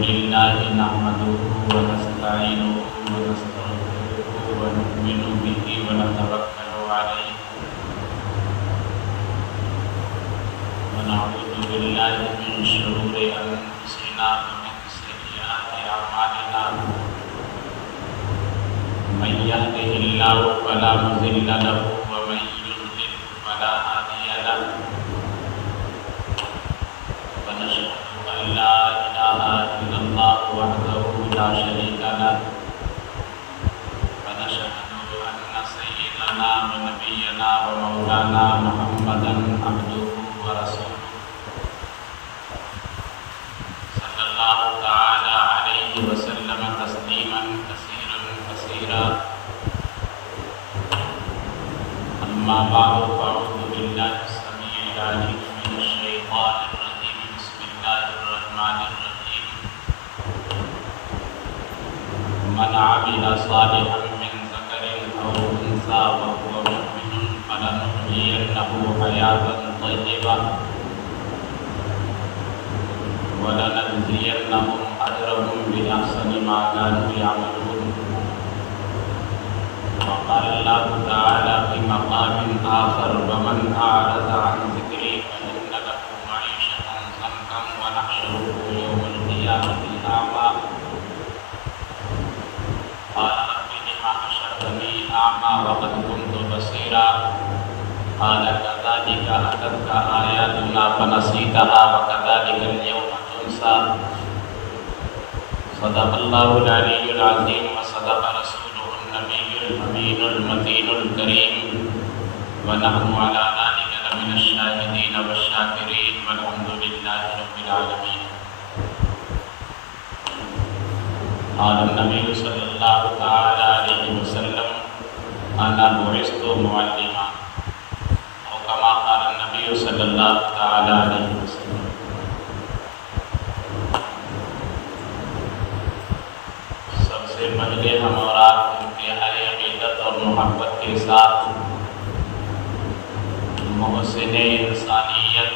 لله نحمده ونستعينه ونستغفره ونؤمن به ونتوكل عليه ونعوذ بالله من شرور أنفسنا ومن سيئات أعمالنا من يهده الله فلا مضل له ومن يضلل فلا هادي له ونشهد أن لا إله إلا الله وحده لا شريك له ونشهد أن سيدنا ونبينا ومولانا محمدا عبده ورسوله صلى الله تعالى عليه وسلم تسليما كثيرا كثيرا أما بعد فأعوذ بالله السميع العليم من الشيطان الرجيم بسم الله الرحمن الرحيم من عمل صالحا من ذكر أو أنثى وهو مؤمن فلنحيينه حياة طيبة ولنجزينهم أجرهم بأحسن ما كانوا يعملون. وقال الله تعالى في مقام آخر ومن أعرض عن ذكري فإن له معيشة ضنكا ونحشره يوم القيامة أعمى قال رب لم حشرتني أعمى وقد كنت بصيرا قال كذلك أتتك آياتنا فنسيتها وكذلك اليوم تنسى. صدق الله العلي العظيم وصدق رسوله النبي الأمين المتين الكريم ونحن على ذلك لمن الشاهدين والشاكرين والحمد لله رب العالمين. قال النبي صلى الله تعالى عليه وسلم أنا بعثت معلما أو كما قال النبي صلى الله تعالى عليه وسلم. سب سے پہلے ہم اور آپ انتہائی عقیدت اور محبت کے ساتھ محسن انسانیت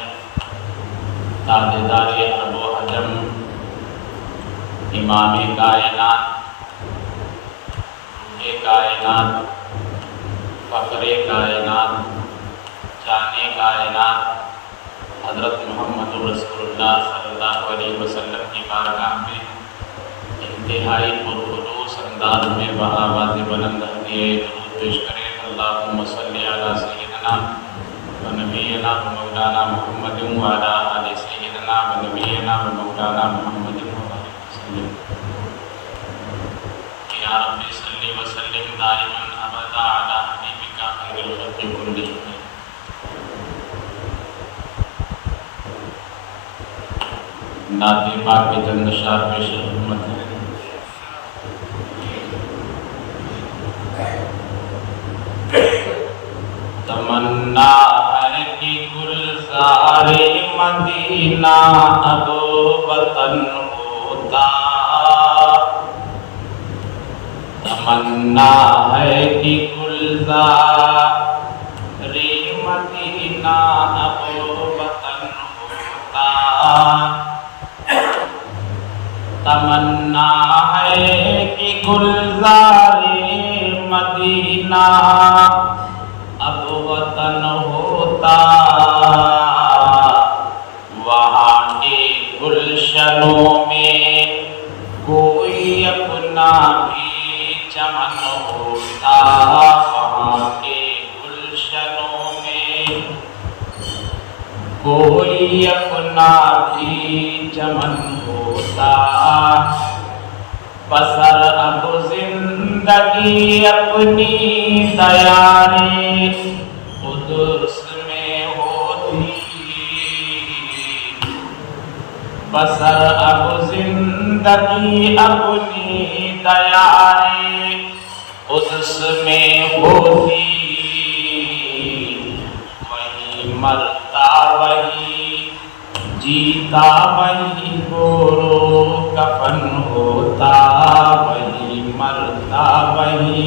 تاجدار ارب و عجم امام کائنات روح کائنات فخر کائنات جان کائنات حضرت محمد رسول اللہ صلی اللہ علیہ وسلم کی بارگاہ میں انتہائی پرخلوص انداز میں بآواز بلند ہدیہ درود پیش کریں. اللہم صلی علی سیدنا و نبینا و مولانا محمد وعلی آل سیدنا و نبینا و مولانا محمد وسلم. یا رب صلی وسلم دائما ابدا علی حبیبک خیر الخلق کلہم. نعت پاک کے چند اشعار پیش خدمت ہے. تمنا ہے کہ گلزار مدینہ اب وطن ہوتا. تمنا ہے کہ گلزار مدینہ اب وطن ہوتا. تمنا ہے کہ گلزار مدینہ اب وطن ہوتا. وہاں کے گلشنوں میں کوئی اپنا بھی چمن ہوتا. وہاں کے گلشنوں میں کوئی اپنا بھی چمن ہوتا. بسر اب زندگی اپنی دیارے قدس میں ہوتی. بسر اب زندگی اپنی دیارے قدس میں ہوتی. وہی مرتا وہی جیتا وہی گورو کفن ہوتا. وہی مرتا وہی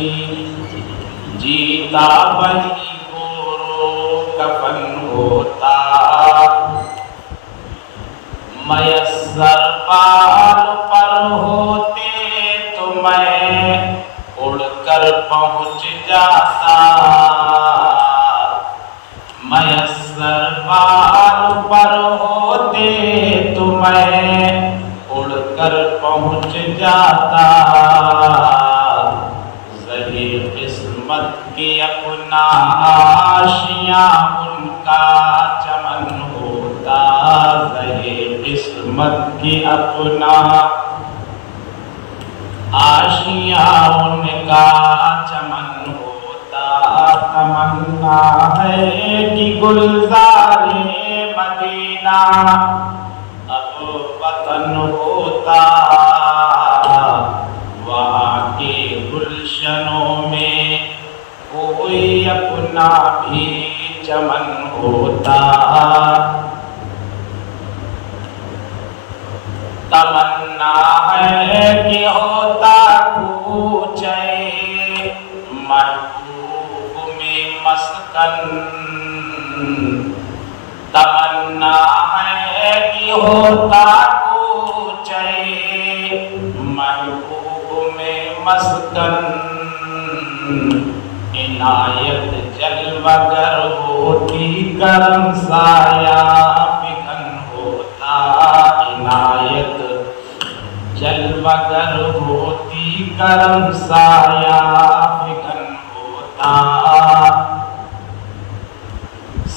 جیتا وہی گورو کفن ہوتا. میسر پال جاتا میسر بال پر ہوتے تو میں اڑ کر پہنچ جاتا زہی قسمت کی اپنا آشیاں ان کا چمن ہوتا زہی قسمت کی اپنا آشیاں ان کا چمن ہوتا تمنا ہے کہ گلزار مدینہ اب وطن ہوتا وہاں کے گلشنوں میں کوئی اپنا بھی چمن ہوتا تمنا ہے کہ ہوتا کوچے محبوب میں مسکن تمنا ہے کہ ہوتا کوچے محبوب میں مسکن عنایت جلوگر ہوتی کرم سایہ فکن ہوتا عنایت جلوگر ہوتی کرم سایہ فکن ہوتا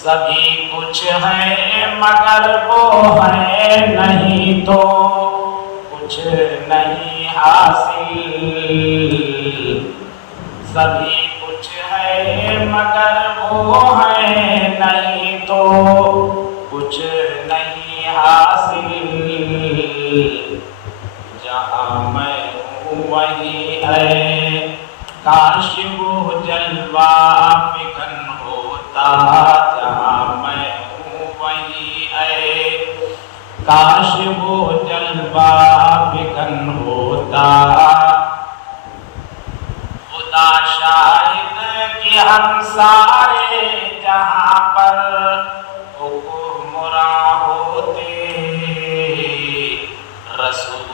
سبھی کچھ ہے مگر وہ ہے نہیں تو کچھ نہیں حاصل سبھی کچھ ہے مگر وہ ہے نہیں تو کچھ نہیں حاصل جہاں میں ہوں وہی ہے کاش وہ جلوہ فکن ہوتا جہاں میں ہوں وہی ہے کاش وہ جلوہ فکن ہوتا خدا شاہد کہ ہم سارے جہاں پر حکمراں ہوتے رسول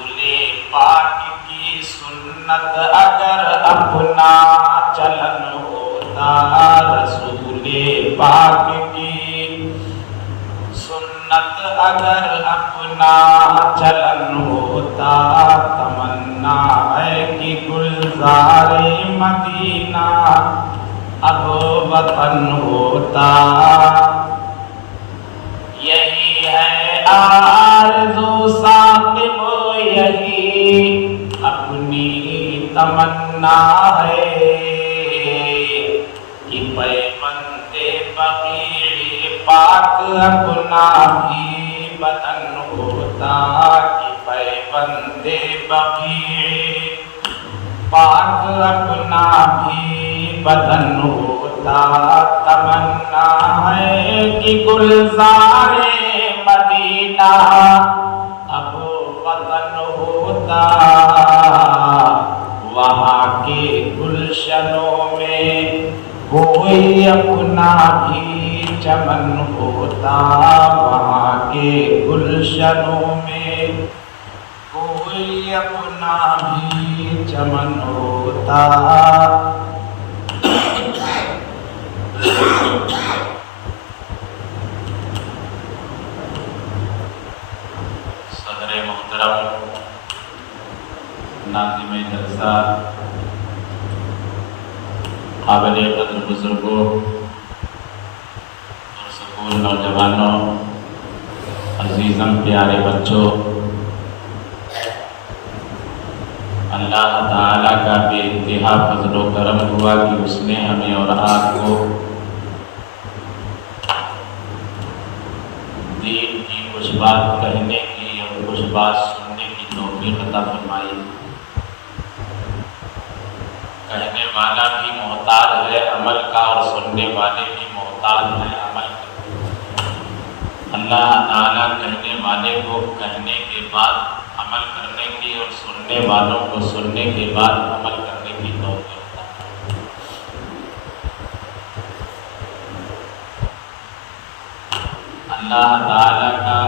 پاک کی سنت اگر اپنا چلن ہوتا رسول پاک کی سنت اگر اپنا چلن ہوتا تمنا ہے کہ گلزار مدینہ اب وطن ہوتا یہی ہے آرزو ثاقب یہی اپنی تمنا ہے کہ پیوند بقیع پاک اپنا بھی وطن ہوتا کہ پیوند بقیع پاک اپنا بھی وطن ہوتا تمنا ہے کہ گلزار مدینہ اب وطن ہوتا وہاں کے گلشنوں میں کوئی اپنا بھی چمن ہوتا وہاں کے گلشنوں میں کوئی اپنا بھی چمن ہوتا صدر محترم ناظم جلسہ قابل قدر بزرگوں اور سکول نوجوانوں عزیزم پیارے بچوں اللہ تعالیٰ کا بے انتہا فضل و کرم ہوا کہ اس نے ہمیں اور آپ کو دین کی کچھ بات کہنے کی اور کچھ بات سننے کی توفیق عطا فرمائی کہنے والا بھی محتاج ہے عمل کا اور سننے والے بھی محتاج ہیں عمل کا اللہ تعالیٰ کہنے والے کو کہنے کے بعد عمل کرنے کی اور سننے والوں کو سننے کے بعد عمل کرنے کی توفیق عطا فرمائے اللہ تعالیٰ کا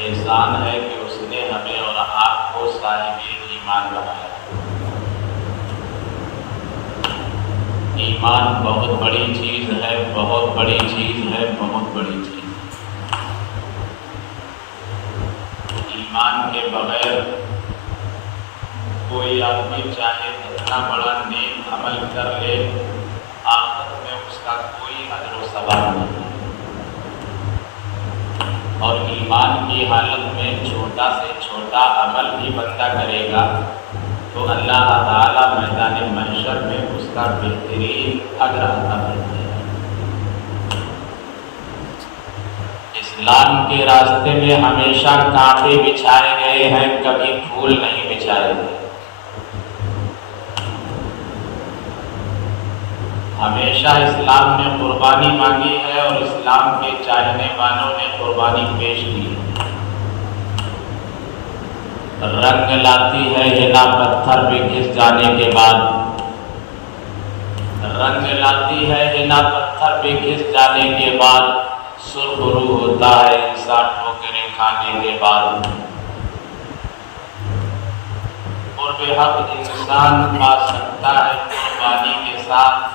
احسان ہے کہ اس نے ہمیں اور آپ کو صاحب ایمان بنایا ایمان بہت بڑی چیز ہے، بہت بڑی چیز ہے، بہت بڑی چیز ہے۔ ایمان کے بغیر کوئی آدمی چاہے اتنا بڑا نیک عمل کر لے، آخرت میں اس کا کوئی اجر و ثواب نہیں ہے۔ اور ایمان کی حالت میں چھوٹا سے چھوٹا عمل بھی بندہ کرے گا تو اللہ تعالیٰ میدان محشر میں اس کا بہترین اجر عطا فرمائے گا۔ اسلام کے راستے میں ہمیشہ کانٹے بچھائے گئے ہیں، کبھی پھول نہیں بچھائے گئے۔ ہمیشہ اسلام نے قربانی مانگی ہے اور اسلام کے چاہنے والوں نے قربانی پیش کی ہے۔ رنگ لاتی ہے ہنا پتھر بھی گھس جانے کے بعد، رنگ لاتی ہے ہنا پتھر بھی گھس جانے کے بعد، سرخ روح ہوتا ہے انسان ٹھوکریں کھانے کے بعد۔ قرب حق انسان پا سکتا ہے قربانی کے ساتھ،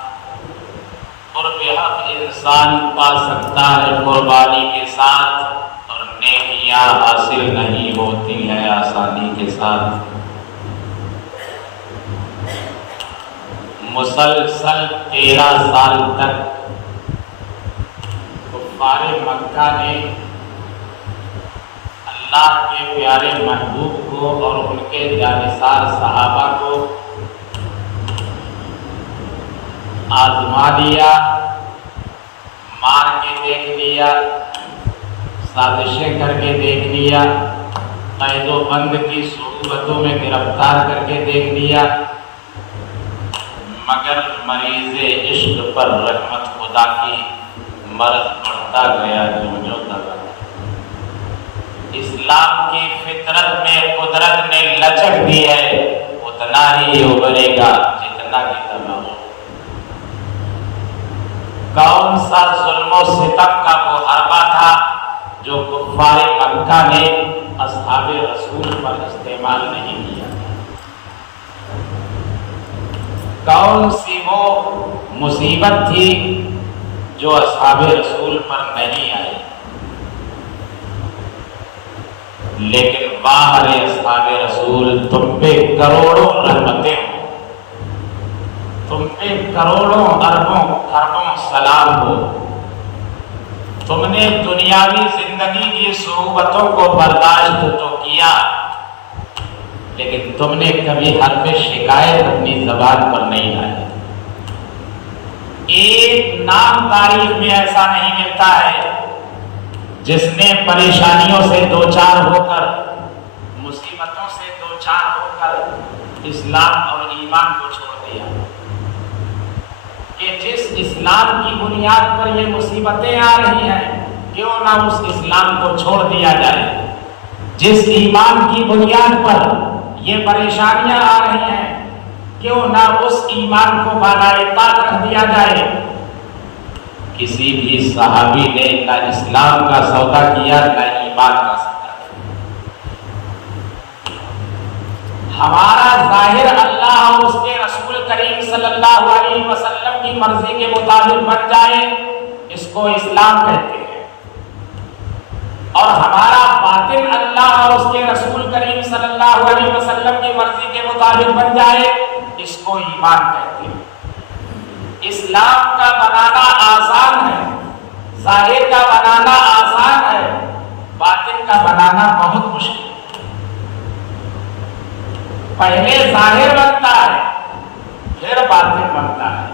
قرب حق انسان پا سکتا ہے قربانی کے ساتھ، اور نیکیاں حاصل نہیں ہوتی ہیں آسانی کے ساتھ۔ مسلسل 13 سال تک کفار مکہ نے اللہ کے پیارے محبوب کو اور ان کے جانثار صحابہ کو آزما لیا، مار کے دیکھ لیا، سازشیں کر کے دیکھ لیا، قید و بند کی صعوبتوں میں گرفتار کر کے دیکھ لیا، مگر مریض عشق پر رحمت خدا کی مرض بڑھتا گیا جو دبا۔ اسلام کی فطرت میں قدرت نے لچک دی ہے، اتنا ہی ابھرے گا جتنا کہ دبا ہو۔ کون سا ظلم و ستم کا وہ حربہ تھا جو کفار مکہ نے اصحاب رسول پر استعمال نہیں کیا؟ کون سی وہ مصیبت تھی جو اصحاب رسول پر نہیں آئی؟ لیکن باہر اصحاب رسول تم پہ کروڑوں رحمتیں ہوں، تم پہ کروڑوں اربوں خربوں سلام ہو۔ تم نے دنیاوی زندگی کی صعوبتوں کو برداشت تو کیا، لیکن تم نے کبھی حرف شکایت اپنی زبان پر نہیں لائی۔ ایک نام تاریخ میں ایسا نہیں ملتا ہے جس نے پریشانیوں سے دوچار ہو کر، مصیبتوں سے دوچار ہو کر اسلام اور ایمان کو چھوڑ دیا، کہ جس اسلام کی بنیاد پر یہ مصیبتیں آ رہی ہیں کیوں نہ اس اسلام کو چھوڑ دیا جائے، جس ایمان کی بنیاد پر یہ پریشانیاں آ رہی ہیں کیوں نہ اس ایمان کو بالائے طاق رکھ دیا جائے۔ کسی بھی صحابی نے نہ اسلام کا سودا کیا نہ ایمان کا سودا کیا۔ ہمارا ظاہر اللہ اور اس کے رسول کریم صلی اللہ علیہ وسلم کی مرضی کے مطابق بن جائے، اس کو اسلام کہتے ہیں، اور ہمارا باطن اللہ اور اس کے رسول کریم صلی اللہ علیہ وسلم کی مرضی کے مطابق بن جائے، اس کو ایمان کہتے ہیں۔ اسلام کا بنانا آسان ہے، ظاہر کا بنانا آسان ہے، باطن کا بنانا بہت مشکل ہے۔ پہلے ظاہر بنتا ہے پھر باطن بنتا ہے۔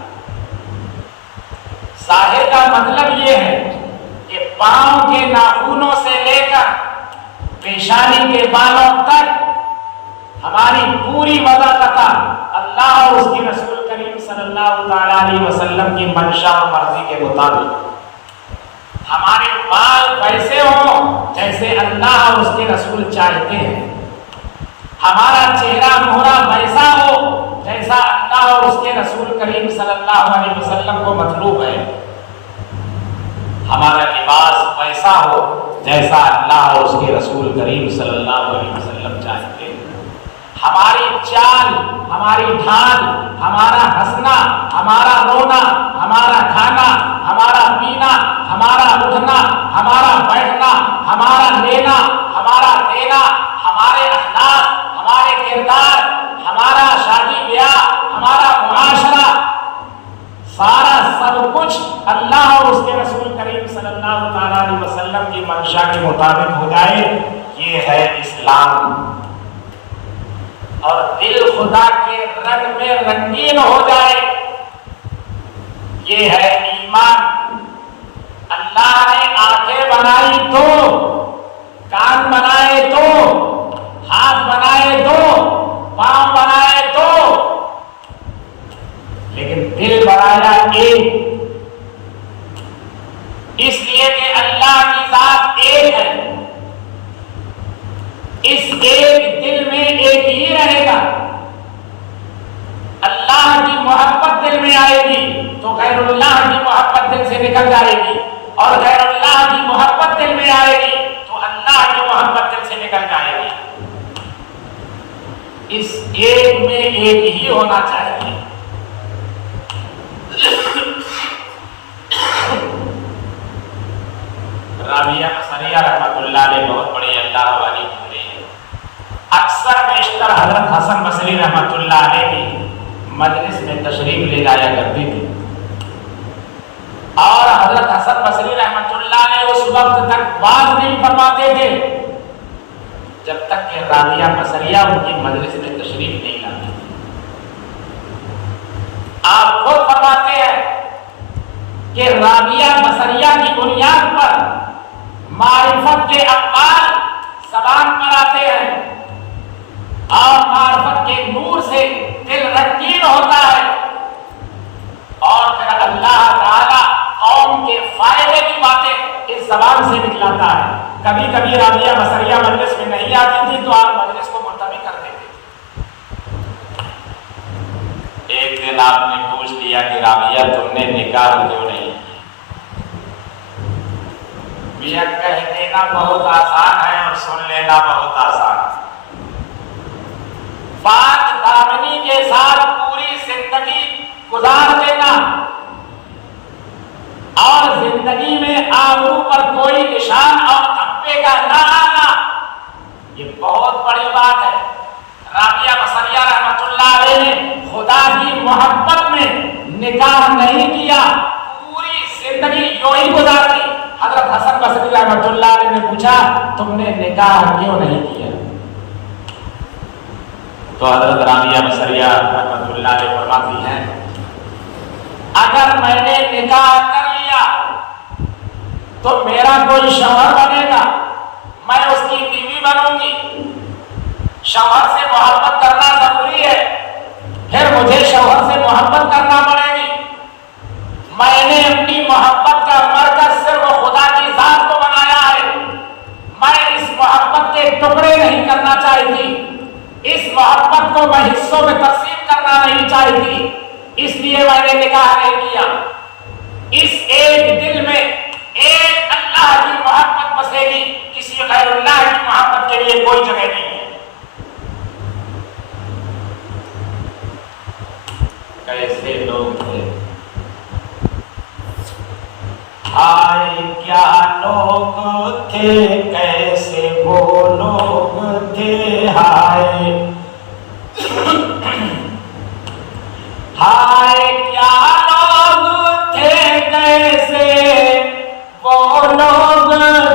ظاہر کا مطلب یہ ہے کہ پاؤں کے ناخنوں سے لے کر پیشانی کے بالوں تک ہماری پوری وضاحت اللہ اور اس کے رسول کریم صلی اللہ علیہ وسلم کی منشا اور مرضی کے مطابق۔ ہمارے بال ویسے ہوں جیسے اللہ اور اس کے رسول چاہتے ہیں، ہمارا چہرہ مہرا ویسا ہو جیسا اللہ اور اس کے رسول کریم صلی اللہ علیہ وسلم کو مطلوب ہے، ہمارا لباس ویسا ہو جیسا اللہ اور اس کے رسول کریم صلی اللہ علیہ وسلم چاہتے ہیں، ہماری چال، ہماری ڈھال، ہمارا ہنسنا، ہمارا رونا، ہمارا کھانا، ہمارا پینا، ہمارا اٹھنا، ہمارا بیٹھنا، ہمارا لینا، ہمارا دینا، ہمارے اخلاق، ہمارے کردار، ہمارا شادی بیاہ، ہمارا معاشرہ، سارا سب کچھ اللہ اور اس کے رسول کریم صلی اللہ تعالیٰ علیہ وسلم کی منشا کے مطابق ہو جائے، یہ ہے اسلام۔ اور دل خدا کے رنگ میں رنگین ہو جائے، یہ ہے ایمان۔ اللہ نے آنکھیں بنائی تو، کان بنائے تو، ہاتھ بنائے تو، پاؤں بنائے تو، لیکن دل بنایا ایک، اس لیے کہ اللہ کی ذات ایک ہے۔ اس ایک دل میں ایک ہی رہے گا۔ اللہ کی محبت دل میں آئے گی تو غیر اللہ کی محبت دل سے نکل جائے گی، اور غیر اللہ کی محبت دل میں آئے گی تو اللہ کی محبت دل سے نکل جائے گی۔ اس ایک میں ایک ہی ہونا چاہیے۔ رابعہ بصریہ رحمۃ اللہ علیہ بہت بڑی اللہ والی تھے۔ اکثر بیشتر حضرت حسن بصری رحمۃ اللہ علیہ کی مجلس میں تشریف لے جایا کرتی تھی، اور حضرت حسن بصری رحمۃ اللہ علیہ اس وقت تک باز نہیں فرماتے تھے جب تک کہ رابعہ بصریہ ان کی مجلس میں تشریف نہیں لاتی تھی۔ آپ خود فرماتے ہیں کہ رابعہ بصریہ کی بنیاد پر معرفت کے اقوال زبان پر آتے ہیں، اور معرفت کے نور سے دل رنگین ہوتا ہے، اور پھر اللہ تعالیٰ قوم کے فائدے کی باتیں اس زبان سے نکلاتا ہے۔ کبھی کبھی رابعہ بصریہ مجلس میں نہیں آتی تھی تو آپ مجلس کو ملتوی کر دیتے تھے۔ ایک دن آپ نے پوچھ لیا کہ رابعہ تم نے نکاح کیوں نہیں؟ میاں کہہ دینا بہت آسان ہے اور سن لینا بہت آسان ہے۔ پاک دامنی کے ساتھ پوری زندگی گزار دینا اور زندگی میں آبرو پر کوئی نشان اور دھبے کا نہ آنا، یہ بہت بڑی بات ہے۔ رابعہ بصریہ رحمۃ اللہ علیہ نے خدا کی محبت میں نکاح نہیں کیا، پوری زندگی یوں ہی گزار دی۔ حضرت حسن بصری رحمۃ اللہ علیہ نے پوچھا تم نے نکاح کیوں نہیں کیا؟ تو حضرت رابعہ بصریہ رحمۃ اللہ علیہ فرماتی ہیں اگر میں نے نکاح کر لیا تو میرا کوئی شوہر بنے گا، میں اس کی بیوی بنوں گی۔ شوہر سے محبت کرنا ضروری ہے، پھر مجھے شوہر سے محبت کرنا پڑے گی۔ میں نے اپنی محبت کا مرکز صرف خدا کی ذات کو بنایا ہے، میں اس محبت کے ٹکڑے نہیں کرنا چاہتی، اس محبت کو میں حصوں میں تقسیم کرنا نہیں چاہتی، اس لیے میں نے نکاح نہیں کیا۔ اس ایک دل میں ایک اللہ کی محبت بسے گی، کسی غیر اللہ کی محبت کے لیے کوئی جگہ نہیں ہے۔ کیسے لوگ تھے، ہائے کیا لوگ تھے، کیسے وہ لوگ تھے، ہائے ہائے کیا لوگ تھے، کیسے وہ لوگ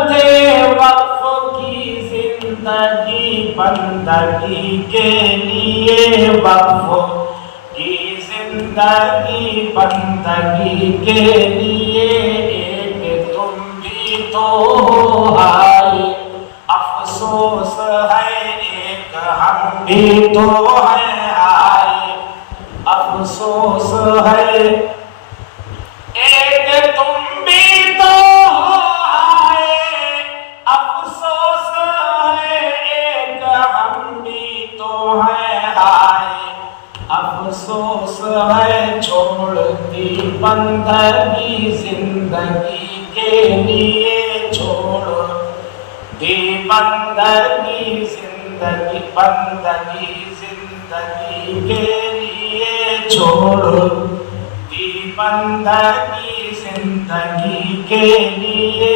تھے، وقف کی زندگی بندگی کے لیے، وقف کی زندگی بندگی کے لیے، ایک تم بھی تو ہو، ہائے افسوس ہے، ایک ہم بھی تو ہیں، ہائے افسوس ہے، ایک تم بھی تو ہو، ہائے افسوس ہے، ایک ہم بھی تو ہیں، ہائے افسوس ہے، چھوڑ دی بندگی زندگی کے لیے، چھوڑ دی بندگی زندگی بندگی زندگی کے لیے چھوڑ دی بندگی زندگی کے لیے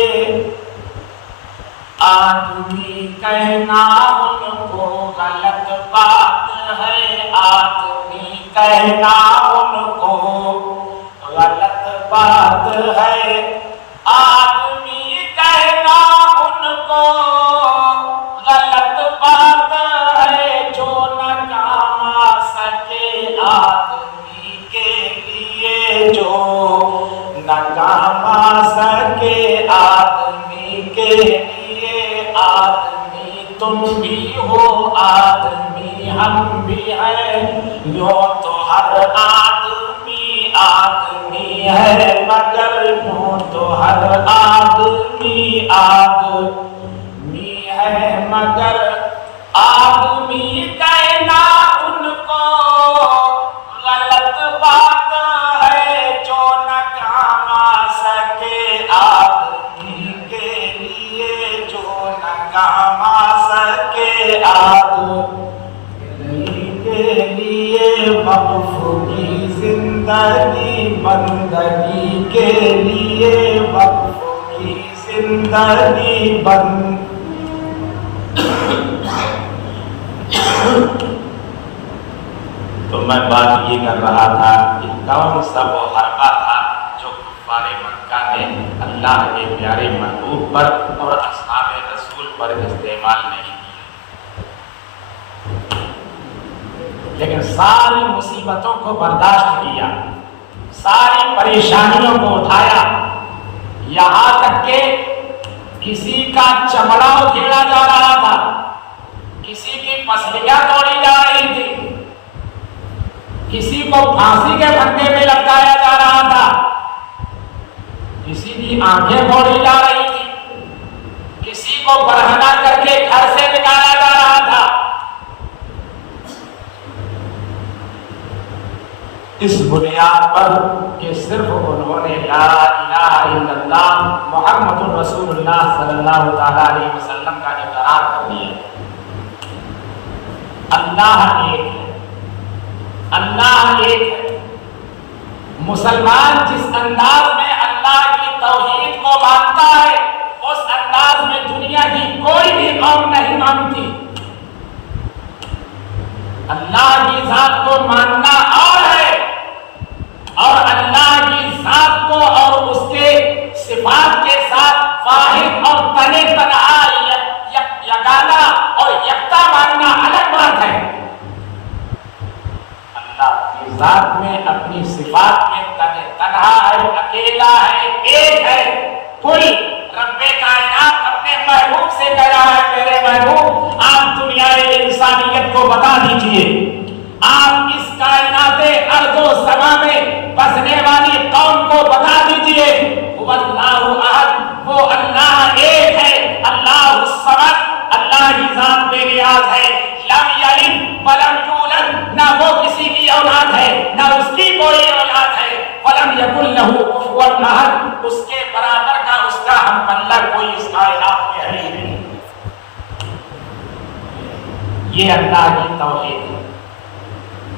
آدمی کہنا ان کو غلط بات ہے آدمی کہنا ان کو غلط بات ہے آدمی کہنا ان کو غلط بات ہے جو ناکام آ سکے آدمی کے لیے جو ناکام آ سکے آدمی کے لیے آدمی تم بھی ہو آدمی ہم بھی ہیں یوں تو ہر آدمی آدمی ہے مگر یوں تو ہر آدمی آدمی ہے مگر آدمی کہنا ان کو غلط بات ہے جو ناکام آ سکے آدمی کے لیے جو ناکام آ سکے آدمی کے لیے وقف کی زندگی بندگی کے لیے وقف کی زندگی بند تو میں بات یہ کر رہا تھا کہ کون سا وہ حربہ تھا جو کفار مکہ نے اللہ کے پیارے محبوب پر اور اصحاب رسول پر استعمال نہیں کیا لیکن ساری مصیبتوں کو برداشت کیا ساری پریشانیوں کو اٹھایا یہاں تک کہ کسی کا چمڑا ادھیڑا جا رہا تھا کسی کی پسلیاں توڑی جا رہی تھی کسی کو پھانسی کے پھندے میں لٹکایا جا رہا تھا کسی کی آنکھیں پھوڑی جا رہی تھی کسی کو برہنہ کر کے گھر سے نکالا جا رہا تھا اس بنیاد پر کہ صرف انہوں نے لا الہ الا اللہ محمد رسول اللہ صلی اللہ تعالی علیہ وسلم کا اقرار کر دیا اللہ ایک ہے اللہ ایک ہے مسلمان جس انداز میں اللہ کی توحید کو مانتا ہے اس انداز میں دنیا کی کوئی بھی قوم نہیں مانتی اللہ کی ذات کو ماننا اور ہے اور اللہ کی ذات کو اور اس کے صفات کے ساتھ واحد اور تنہا یگانہ اور یکتا ماننا الگ بات ہے اللہ کی ذات میں اپنی صفات میں تنہا ہے اکیلا ہے ایک ہے کل رب کائنات اپنے محبوب سے کہہ رہا ہے میرے محبوب آپ دنیا انسانیت کو بتا دیجئے آپ اس کائنات ارض و سما میں بسنے والی قوم کو بتا دیجئے اللہ احد وہ اللہ ایک ہے اللہ الصمد اللہ کی ذات بے نیاز ہے لم یلد ولم یولد نہ وہ کسی کی اولاد ہے نہ اس کی کوئی اولاد ہے ولم یکن لہ کفوا احد اس کے برابر کا اس کا ہم پلہ کوئی اس کائنات میں ہے ہی نہیں یہ اللہ کی توحید ہے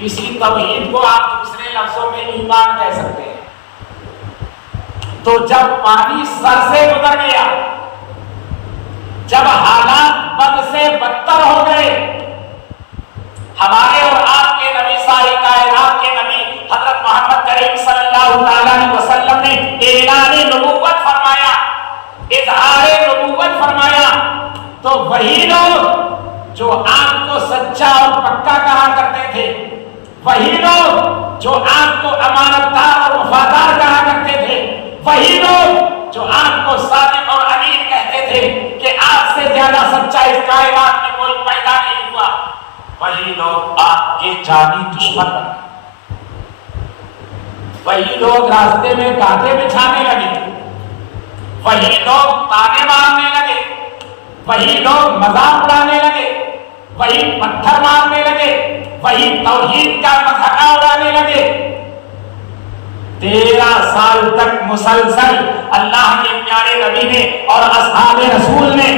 اسی توحید کو آپ دوسرے لفظوں میں ایمان کہہ سکتے ہیں تو جب پانی سر سے گزر گیا جب حالات بد سے بدتر ہو گئے ہمارے اور آپ کے نبی ساری کائنات کے نبی حضرت محمد کریم صلی اللہ علیہ وسلم نے اعلان نبوت فرمایا اظہار نبوت فرمایا تو وہی لوگ جو آپ کو سچا اور پکا کہا کرتے تھے وہی لوگ جو آپ کو امانتدار اور وفادار کہا کرتے تھے وہی لوگ جو آپ کو صادق اور امین کہتے تھے کہ آپ سے زیادہ سچا اس کائنات میں کوئی پیدا نہیں ہوا وہی لوگ آپ کے جانی دشمن بن گئے وہی لوگ راستے میں کانٹے بچھانے لگے وہی لوگ تانے مارنے لگے وہی لوگ مذاق اڑانے لگے وہی پتھر مارنے لگے وہی توحید کا مذاق اڑانے لگے 13 سال تک مسلسل اللہ کے پیارے نبی نے اور اصحاب رسول نے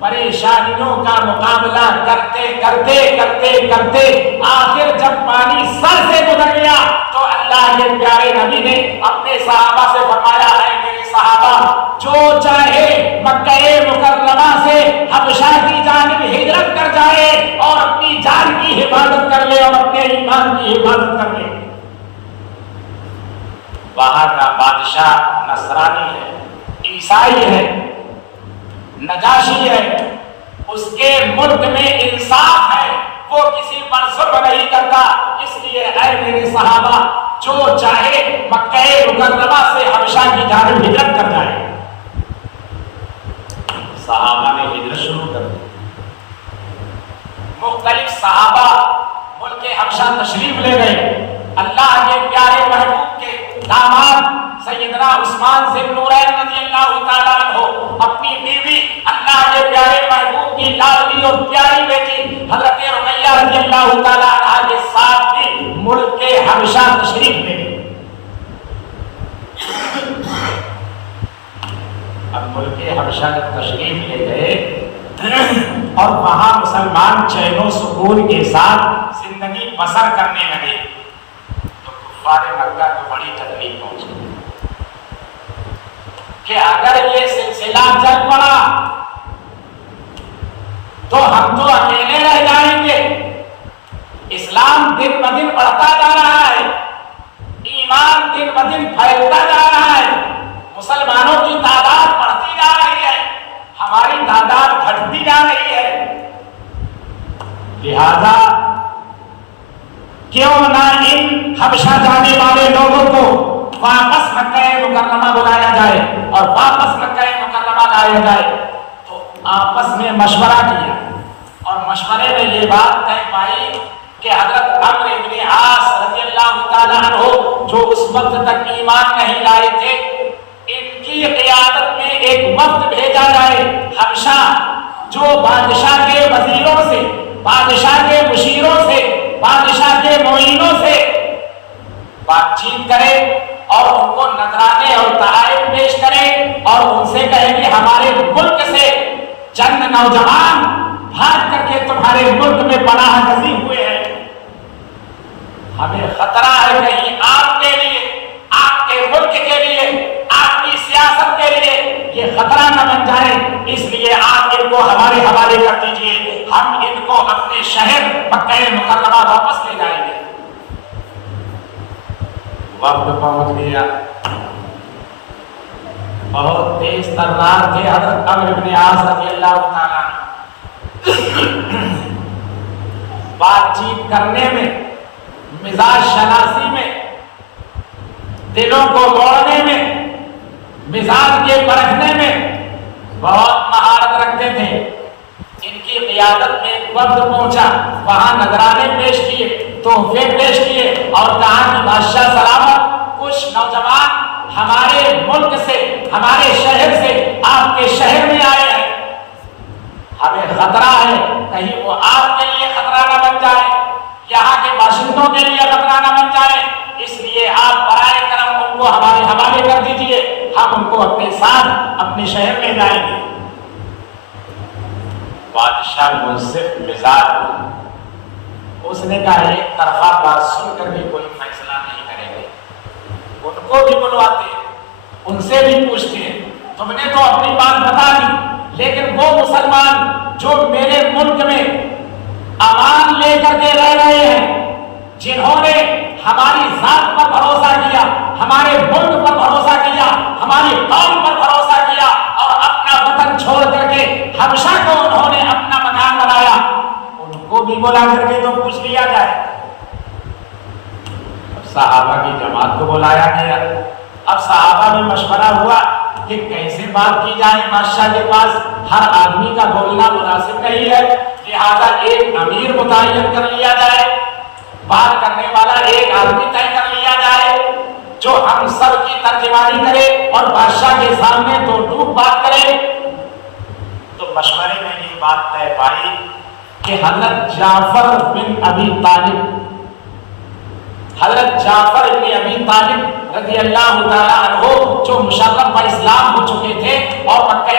پریشانیوں کا مقابلہ کرتے کرتے کرتے کرتے آخر جب پانی سر سے گزر گیا تو اللہ کے پیارے نبی نے اپنے صحابہ سے فرمایا ہے میرے صحابہ جو چاہے مکہ مکرمہ سے حبشہ کی جانب ہجرت کر جائے اور اپنی جان کی حفاظت کر لے اور اپنے ایمان کی حفاظت کر لے. وہاں کا بادشاہ نصرانی ہے، عیسائی ہے، نجاشی ہے، اس کے ملک میں انصاف ہے، وہ کسی پر ظلم نہیں کرتا. اس لیے اے میرے صحابہ جو چاہے مکہ مکرمہ سے حبشہ کی جانب ہجرت کر جائے. صحابہ نے ہجرت شروع کر دی. مختلف صحابہ ملک حبشہ تشریف لے گئے. اللہ کے پیارے محبوب کے داماد سیدنا عثمان ذی النورین رضی اللہ تعالیٰ عنہ اپنی بیوی اللہ کے پیارے محبوب کی لاڈلی اور پیاری بیٹی حضرت رقیہ رضی اللہ تعالیٰ عنہ کے ساتھ بھی ملک حبشہ تشریف لے گئے. اب ملک حبشہ تشریف لے گئے اور وہاں مسلمان چین و سکون کے ساتھ زندگی بسر کرنے لگے تو کفار مکہ کو بڑی تکلیف پہنچی کہ اگر یہ سلسلہ چل پڑا تو ہم تو اکیلے رہ جائیں گے. اسلام دن بدن بڑھتا جا رہا ہے، ایمان دن بدن پھیلتا جا رہا ہے، مسلمانوں کی تعداد بڑھتی جا رہی ہے، ہماری تعداد گھٹتی جا رہی ہے. لہذا کیوں نہ ان حبشہ جانے والے لوگوں کو واپس مکہ مکرمہ بلایا جائے اور واپس مکہ مکرمہ لایا جائے. تو آپس میں مشورہ کیا اور مشورے میں یہ بات طے پائی کہ حضرت عمرو بن عاص رضی اللہ تعالیٰ عنہ جو اس وقت تک ایمان نہیں لائے تھے، ان کی قیادت میں ایک وفد بھیجا جائے حبشہ، جو بادشاہ کے وزیروں سے، بادشاہ کے مشیروں سے، بادشاہ کے معینوں سے بات چیت کرے اور ان کو نذرانے اور تحائف پیش کرے اور ان سے کہے کہ ہمارے ملک سے چند نوجوان بھاگ کر کے تمہارے ملک میں پناہ گزین ہوئے ہیں، ہمیں خطرہ ہے کہیں آپ کے لیے، آپ کے ملک کے لیے، آپ کی سیاست کے لیے یہ خطرہ نہ بن جائے، اس لیے آپ ان کو ہمارے حوالے کر دیجئے، ہم ان کو اپنے شہر مکہ مکرمہ واپس لے جائیں گے. وقت پہنچ گیا. بہت تیز ترنار تھے حضرت عمرو بن عاص رضی اللہ تعالیٰ. بات چیت کرنے میں، مزاج شناسی میں، دلوں کو موڑنے میں، مزاج کے پرکھنے میں بہت مہارت رکھتے تھے. ان کی قیادت میں ایک وفد پہنچا، وہاں نذرانے پیش کیے، تحفے پیش کیے اور کہا کہ بادشاہ سلامت، کچھ نوجوان ہمارے ملک سے، ہمارے شہر سے آپ کے شہر میں آئے ہیں، ہمیں خطرہ ہے کہیں وہ آپ کے لیے خطرہ نہ بن جائے، یہاں کے باشندوں کے لیے خطرہ نہ بن جائے، اس لیے آپ برائے کرم ان کو ہمارے حوالے کر دیجئے، ہم ان کو اپنے ساتھ اپنے شہر میں جائیں گے. بادشاہ منصف مزاج، اس نے کہا ایک طرفہ بات سن کر بھی کوئی فیصلہ نہیں کریں گے. ان کو بھی بلواتے، ان سے بھی پوچھتے، تم نے تو اپنی بات بتا دی، لیکن وہ مسلمان جو میرے ملک میں امان لے کر کے رہ رہے ہیں، جنہوں نے ہماری ذات پر بھروسہ کیا، ہمارے ملک پر بھروسہ کیا، ہماری قوم پر بھروسہ کیا اور اپنا وطن چھوڑ کر کے حبشہ کو انہوں نے اپنا مکان بنایا، ان کو بھی بلا کر کے تو پوچھ لیا جائے. اب صحابہ کی جماعت کو بلایا گیا. اب صحابہ میں مشورہ ہوا کہ کیسے بات کی جائے. بادشاہ کے پاس ہر آدمی کا بولنا مناسب نہیں ہے، لہذا ایک امیر متعین کر لیا جائے، بات کرنے والا ایک آدمی طے کر لیا جائے جو ہم سب کی ترجمانی کرے اور بادشاہ کے سامنے دو ٹوک بات کرے. تو مشورے میں یہ بات طے پائی کہ حضرت جعفر بن ابی طالب، حضرت جعفر بن ابی طالب رضی اللہ تعالیٰ عنہ جو مشرف اسلام ہو چکے تھے اور مکہ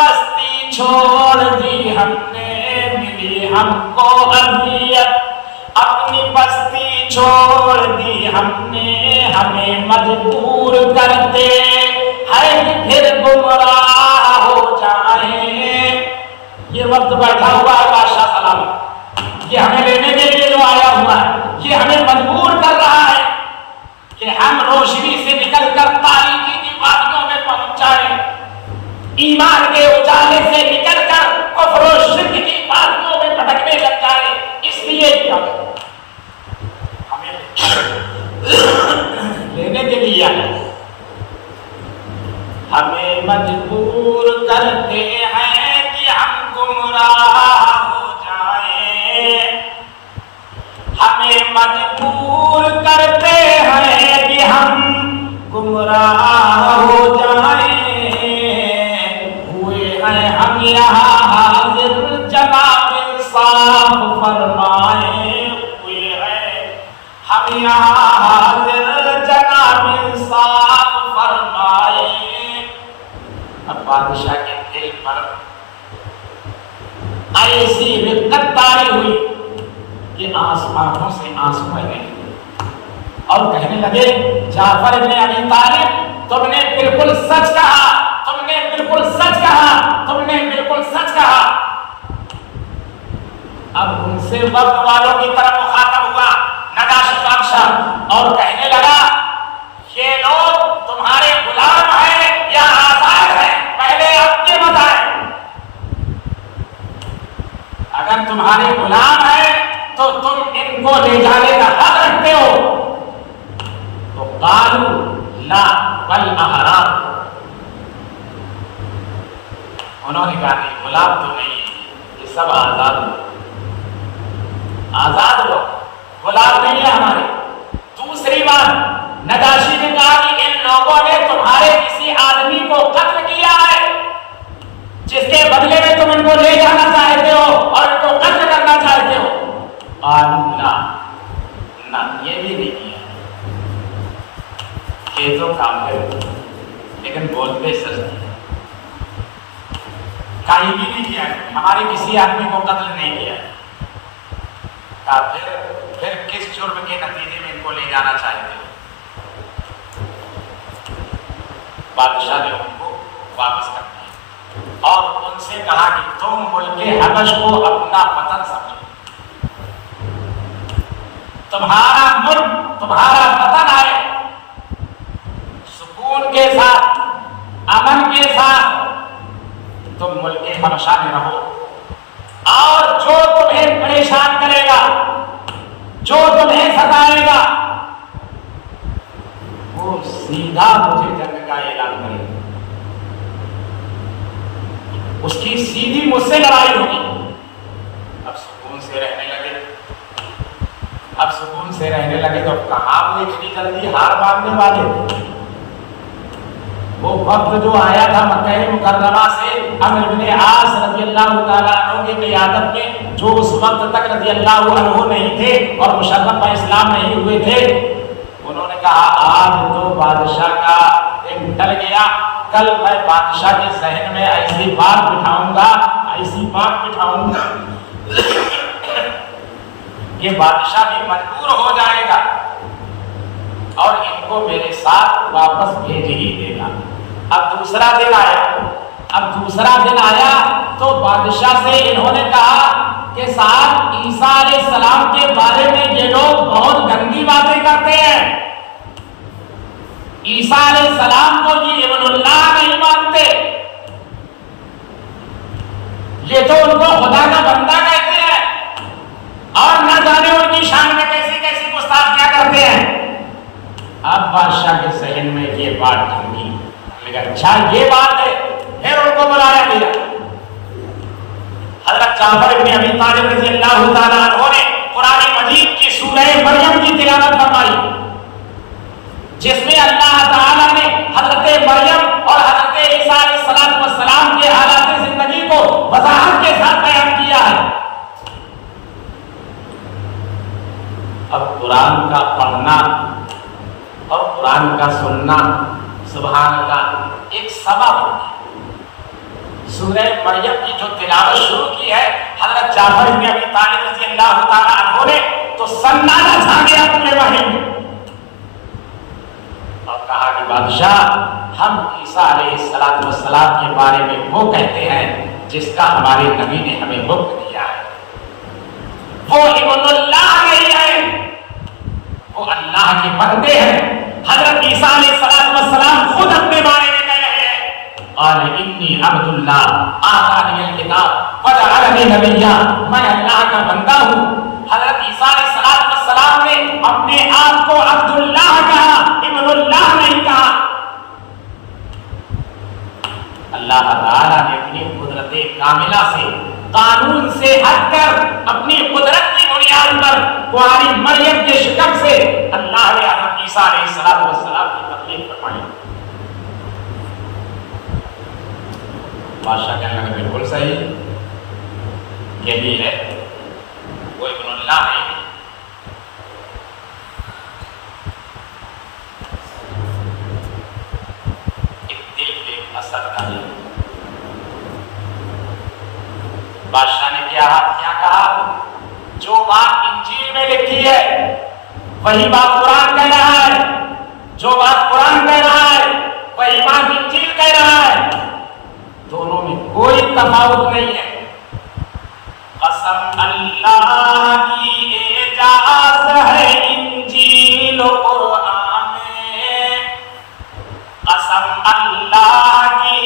بستی چھوڑ دی ہم نے، ملی ہم کو اذیت، اپنی بستی چھوڑ دی ہم نے، ہمیں مجبور کرتے ہیں پھر گمراہ ہو جائیں۔ یہ وقت بیٹھا ہوا ہے بادشاہ سلام، یہ ہمیں لینے کے لیے جو آیا ہوا ہے، یہ ہمیں مجبور کر رہا ہے کہ ہم روشنی سے نکل کر تاریکی کی وادیوں میں پہنچ جائیں، ایمان کے اجالے سے نکل کر کفر و شرک کی وادیوں میں بھٹکنے لگ جائیں۔ اس لیے کیا ہمیں لینے کے لیے آیا، ہمیں مجبور کرتے ہیں کہ ہم گمراہ ہو جائیں، ہمیں مجبور کرتے ہیں کہ ہم گمراہ ہو جائیں۔ ہوئے ہیں ہم یہاں حاضر جناب انصاف فرمائیں، ہوئے ہیں ہم یہاں حاضر جناب انصاف فرمائیں۔ اب بادشاہ کے دل پر ایسی رقت طاری ہوئی کہ آنکھوں سے آنسو بہ گئے اور کہنے لگے جعفر ابن ابی طالب تم نے بالکل سچ کہا، تم نے بالکل سچ کہا، تم نے بالکل سچ کہا۔ اب ان سے وقت والوں کی طرف مخاطب ہوا نجاشی بادشاہ اور کہنے لگا یہ لوگ تمہارے غلام ہیں یا آزاد ہیں، پہلے آپ یہ بتائیں۔ اگر تمہارے غلام ہیں تو تم ان کو لے جانے کا حق رکھتے ہو، تو قالوا لا بل احرار، انہوں نے کہا کہ غلام تو نہیں، یہ سب آزاد لوگ، آزاد لوگ، غلام نہیں ہے ہمارے۔ دوسری بات نجاشی نے کہا کہ ان لوگوں نے تمہارے کسی آدمی کو قتل کیا ہے جس کے بدلے میں تم ان کو لے جانا چاہتے ہو اور ان کو قتل کرنا چاہتے ہو۔ قالوا نہ یہ بھی نہیں کیا، یہ تو کام کرے لیکن بولتے سچ نہیں، کہیں بھی نہیں کیا، ہمارے کسی آدمی کو قتل نہیں کیا۔ پھر کس جرم کے نتیجے میں ان کو لے جانا چاہتے ہو؟ بادشاہ نے ان کو واپس کر دیا اور ان سے کہا کہ تم ملک حبش کو اپنا وطن سمجھو، تمہارا ملک تمہارا وطن ہے، سکون کے ساتھ امن کے ساتھ تم ملک حبشہ میں رہو، اور جو تمہیں پریشان کرے گا، جو تمہیں ستائے گا، وہ سیدھا مجھے جنگ کا اعلان کرے گا، اس کی سیدھی مجھ سے لڑائی ہوگی۔ اب سکون سے رہنے لگے، اب سکون سے رہنے لگے تو کہاں وہ اتنی جلدی ہار ماننے والے؟ وہ وقت جو آیا تھا مکہ مکرمہ سے عمرو بن عاص رضی اللہ تعالیٰ عنہ کی قیادت میں، جو اس وقت تک رضی اللہ عنہ نہیں تھے اور مشرف اسلام نہیں ہوئے تھے، انہوں نے کہا آج تو بادشاہ کا ایک ڈل گیا، کل میں بادشاہ کے ذہن میں ایسی بات بٹھاؤں گا، ایسی بات بٹھاؤں گا یہ بادشاہ بھی مجبور ہو جائے گا اور ان کو میرے ساتھ واپس بھیج ہی دے گا۔ اب دوسرا دن آیا تو بادشاہ سے انہوں نے کہا کہ صاحب عیسیٰ علیہ السلام کے بارے میں یہ لوگ بہت گندی باتیں کرتے ہیں، عیسیٰ علیہ السلام کو یہ ابن اللہ نہیں مانتے، یہ تو ان کو خدا کا بندہ کہتے ہیں اور نہ جانے ان کی شان میں کیسی کیسی گستاخیاں کرتے ہیں۔ اب بادشاہ کے ذہن میں یہ بات ڈھونگی، لیکن اچھا یہ بات ہے، پھر ان کو بلایا گیا۔ حضرت جعفر ابن ابی طالب رضی اللہ تعالیٰ عنہ نے قرآن مجید کی سورہ مریم کی تلاوت فرمائی، جس میں اللہ تعالیٰ نے حضرت مریم اور حضرت عیسیٰ علیہ السلام کے حالات زندگی کو وضاحت کے ساتھ بیان کیا ہے۔ اب قرآن کا پڑھنا اور قرآن کا سننا سبحان اللہ ایک سبب ہے، سورہ مریم کی جو تلاوت شروع کی ہے حضرت جعفر بن ابی طالب رضی اللہ تعالیٰ عنہ نے تو سنانا چھا گیا پورے وحی میں اور کہا کہ بادشاہ ہم عیسیٰ علیہ السلام کے بارے میں وہ کہتے ہیں جس کا ہمارے نبی نے ہمیں حکم دیا ہے. وہ ابن اللہ نہیں ہے, وہ اللہ کے بندے ہیں. حضرت عیسیٰ علیہ السلام خود اپنے بارے میں کہہ رہے ہیں قال انی عبد اللہ آتانی الکتاب وجعلنی نبیا, میں اللہ کا بندہ ہوں. حضرت عیسیٰ علیہ السلام نے اپنے آپ کو عبد اللہ کہا, ابن اللہ نہیں کہا. اللہ تعالیٰ نے اپنی قدرت کاملہ سے, قانون سے ہٹ کر اپنی قدرت کی بنیاد پر کنواری مریم کے شکم سے اللہ نے حضرت عیسیٰ علیہ السلام کی تخلیق فرمائی. بادشاہ کہنے لگا بالکل صحیح, یہی ہے, وہ ابن اللہ ہے. بادشاہ نے کیا کہا, جو بات انجیل میں لکھی ہے وہی بات قرآن کہہ رہا ہے, جو بات قرآن کہہ رہا ہے وہی بات انجیل کہہ رہا ہے, دونوں میں کوئی تفاوت نہیں ہے. قسم اللہ کی اعجاز ہے انجیل و قرآن میں, قسم اللہ کی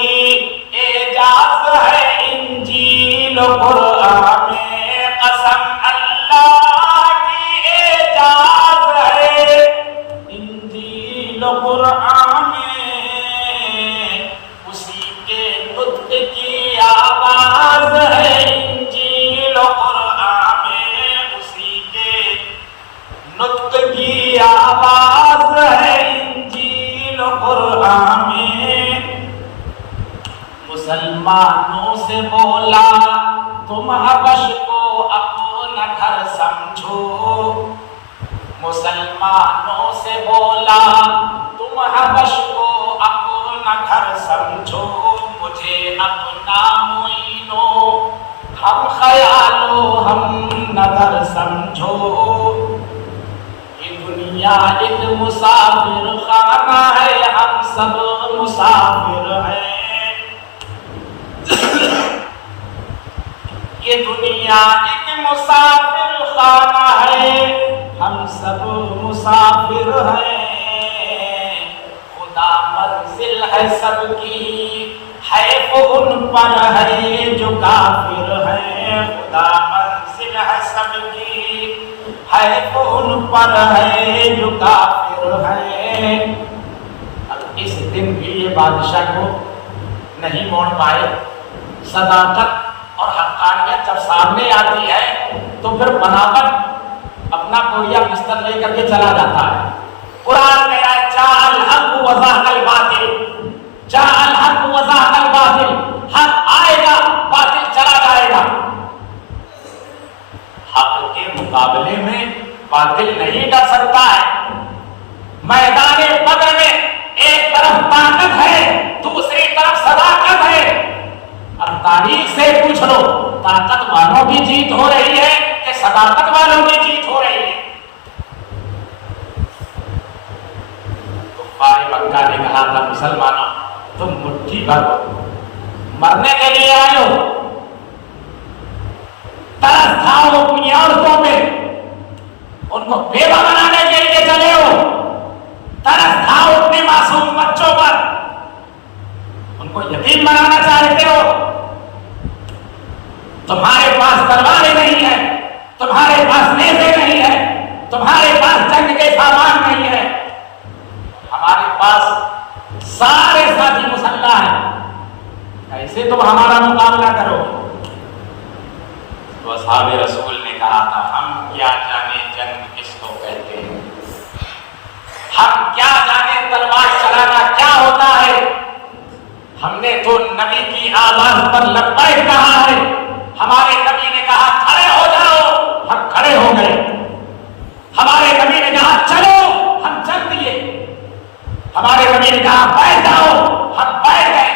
اعجاز ہے انجیل و قرآن میں, قسم اللہ کی اعجاز ہے انجیل و قرآن میں, اسی کے نطق کی آواز ہے انجیل و قرآن میں, اسی کے نطق کی آواز ہے انجیل و قرآن میں. مسلمانوں سے بولا تم حبش کو اپنا گھر سمجھو, مسلمانوں سے بولا تم حبش کو اپنا گھر سمجھو, مجھے اپنا معینو ہم خیالو ہم نظر سمجھو. یہ دنیا ایک مسافر خانہ ہے, ہم سب مسافر ہیں. یہ دنیا ایک مسافر خانہ ہے, ہم سب مسافر ہیں. خدا منزل ہے سب کی, حیف ان پر ہے جو کافر ہیں. خدا منزل ہے سب کی, حیف ان پر ہے جو کافر ہیں. اب اس دن بھی یہ بادشاہ کو نہیں موڑ پائے. صداقت اور حقانیت جب سامنے آتی ہے تو پھر بناوٹ اپنا کوڑیا بستر لے کر کے چلا جاتا ہے. قرآن کہہ رہا ہے جاء الحق وزهق الباطل, جاء الحق وزهق الباطل, حق آئے گا باطل چلا جائے گا. حق کے مقابلے میں باطل نہیں ڈر سکتا ہے. میدان بدر میں ایک طرف طاقت ہے, دوسری طرف صداقت ہے. اب تاریخ سے پوچھ لو, طاقت والوں کی جیت ہو رہی ہے کہ صداقت والوں کی جیت ہو رہی ہے؟ کفار مکہ نے کہا تھا مسلمانوں تم مٹھی بھر مرنے کے لیے آئے ہو, ترس کھاؤ اپنی عورتوں پہ, ان کو بیوہ بنانے کے لیے چلے ہو, ترس کھاؤ اپنے معصوم بچوں پر, ان کو یتیم بنانا چاہتے ہو. تمہارے پاس تلواریں نہیں ہیں, تمہارے پاس نیزے نہیں ہیں, تمہارے پاس جنگ کے سامان نہیں ہے, ہمارے پاس سارے ساتھی مسلح ہیں, کیسے تم ہمارا مقابلہ کرو؟ تو اصحاب رسول نے کہا تھا ہم کیا جانے جنگ کس کو کہتے ہیں, ہم کیا جانے تلوار چلانا کیا ہوتا ہے. ہم نے تو نبی کی آواز پر لبیک کہا ہے, ہمارے نبی نے کہا کھڑے ہو جاؤ, ہم کھڑے ہو گئے. ہمارے نبی نے کہا چلو, ہم چل دیے. ہمارے نبی نے کہا بیٹھ جاؤ, ہم بیٹھ گئے.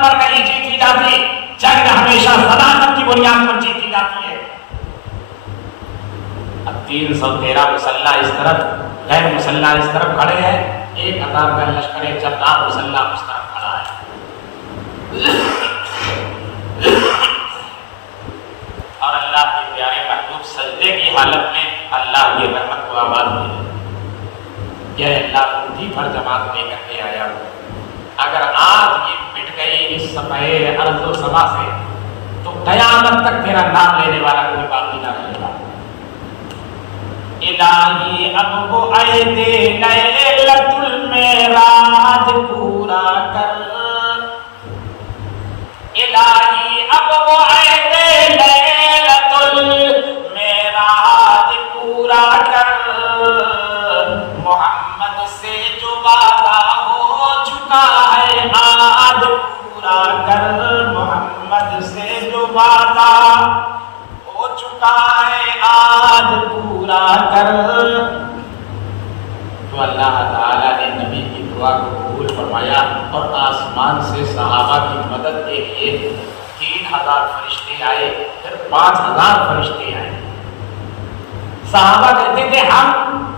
بنیاد پر نہیں جیتی جاتی، جنگ ہمیشہ صداقت کی بنیاد پر جیتی جاتی ہے۔ اب 313 مسلح اس طرف، غیر مسلح اس طرف کھڑے ہیں، 1000 کا لشکر جبار مسلح اس طرف کھڑا ہے۔ اور اللہ کے پیارے محبوب سجدے کی حالت میں اللہ کی رحمت کو آواز دی، یہ اللہ اونٹی پر جماعت لے کر کے آیا ہوں، اگر آج یہ مٹ گئی اس صفحے ارض و سما سے تو قیامت تک تیرا نام لینے والا کوئی باقی نہ رہے گا۔ الہی اب وہ عید لیلۃ المعراج پورا کر، الہی اب وہ عید لیلۃ المعراج پورا کر، محمد سے جو وعدہ ہو چکا ہے آج پورا کر، محمد سے جو وعدہ ہو چکا ہے آج پورا کر۔ تو اللہ تعالیٰ نے نبی کی دعا کو قبول فرمایا اور آسمان سے صحابہ کی مدد کے لیے 3000 فرشتے آئے، پھر 5000 فرشتے آئے۔ صحابہ کہتے تھے ہم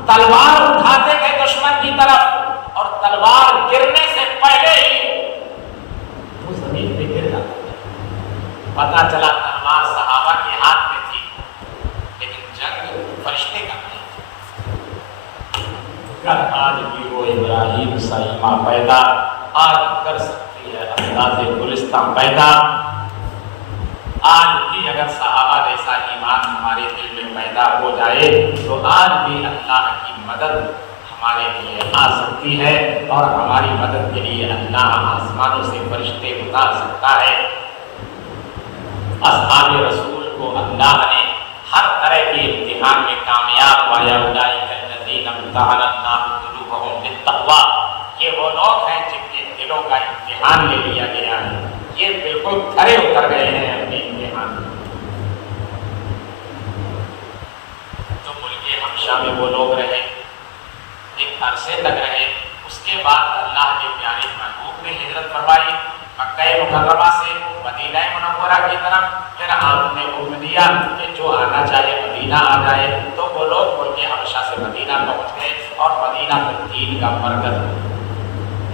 تلوار اٹھاتے تھے دشمن کی طرف اور تلوار گرنے سے پہلے ہی وہ زمین پہ گر جاتا تھا، پتہ چلا تلوار صحابہ کے ہاتھ میں تھی، لیکن جنگ فرشتے کا نہیں۔ آج بھی وہ ابراہیم سا ایمان پیدا آج کر سکتی ہے انداز گلستان پیدا۔ آج بھی اگر صحابہ جیسا ایمان ہمارے دل میں پیدا ہو جائے تو آج بھی اللہ کی مدد ہمارے لیے آ سکتی ہے، اور ہماری مدد کے لیے اللہ آسمانوں سے فرشتے اتار سکتا ہے۔ اصحاب رسول کو اللہ نے ہر طرح کے امتحان میں کامیاب پایا۔ اولئک الذین امتحن اللہ قلوبہم للتقوی، یہ وہ لوگ ہیں جن کے دلوں کا امتحان لے لیا گیا ہے، یہ بالکل کھڑے اتر گئے ہیں اپنے امتحان۔ تو ملک حبشہ میں وہ لوگ رہے، ایک عرصے تک رہے، اس کے بعد اللہ کے پیارے محبوب نے ہجرت فرمائی مکہ مکرمہ سے مدینہ منورہ کی طرف۔ پھر آپ نے حکم دیا کہ جو آنا چاہے مدینہ آ جائے، تو وہ لوگ ملک حبشہ سے مدینہ پہنچ گئے اور مدینہ پھر دین کا مرکز،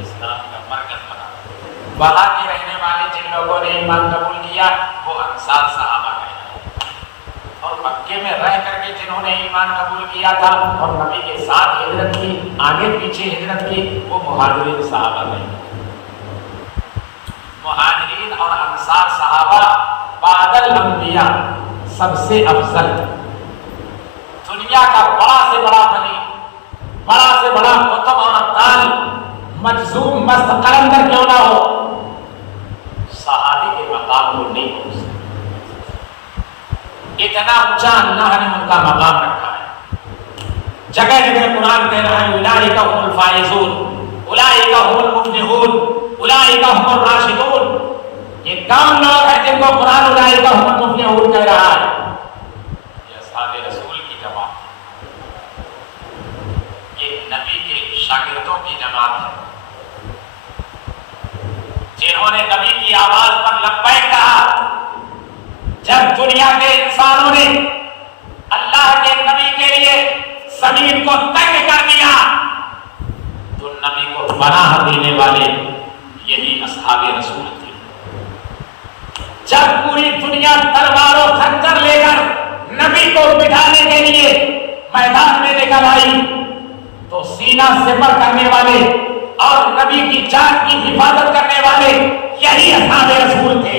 اسلام کا مرکز بنا۔ وہاں کے رہنے والے جن لوگوں نے ایمان قبول کیا وہ انصار صحابہ کہلاتے، اور مکے میں رہ کر کے جنہوں نے ایمان قبول کیا تھا اور نبی کے ساتھ ہجرت کی، آگے پیچھے ہجرت کی، وہ مہاجرین صحابہ کہلاتے۔ مہاجرین اور انصار صحابہ بعد الانبیاء سب سے افضل، دنیا کا بڑا سے بڑا ولی، بڑا سے بڑا قطب اور ابدال، مجذوب مست قلندر کیوں نہ ہو، صحابی کے مقام کو نہیں پہنچ سکتے۔ اتنا اونچا اللہ نے ان کا مقام رکھا ہے۔ جگہ جگہ قرآن کہہ رہا ہے اولئک هم الفائزون، اولئک هم المفلحون، اولئک هم الراشدون۔ یہ کون لوگ ہیں جن کو قرآن اولئک هم المفلحون کہہ رہا ہے؟ یہ اصحاب رسول کی جماعت ہے، یہ نبی کے شاگردوں کی جماعت ہے، جنہوں نے نبی کی آواز پر لبیک کہا۔ جب دنیا کے انسانوں نے اللہ کے نبی کے لیے زمین کو تنگ کر دیا تو نبی کو پناہ دینے والے یہی اصحاب رسول تھے۔ جب پوری دنیا تلوار و خنجر لے کر نبی کو مٹانے کے لیے میدان میں نکل آئی تو سینہ سپر کرنے والے اور نبی کی جان کی حفاظت کرنے والے یہی اصحاب رسول تھے۔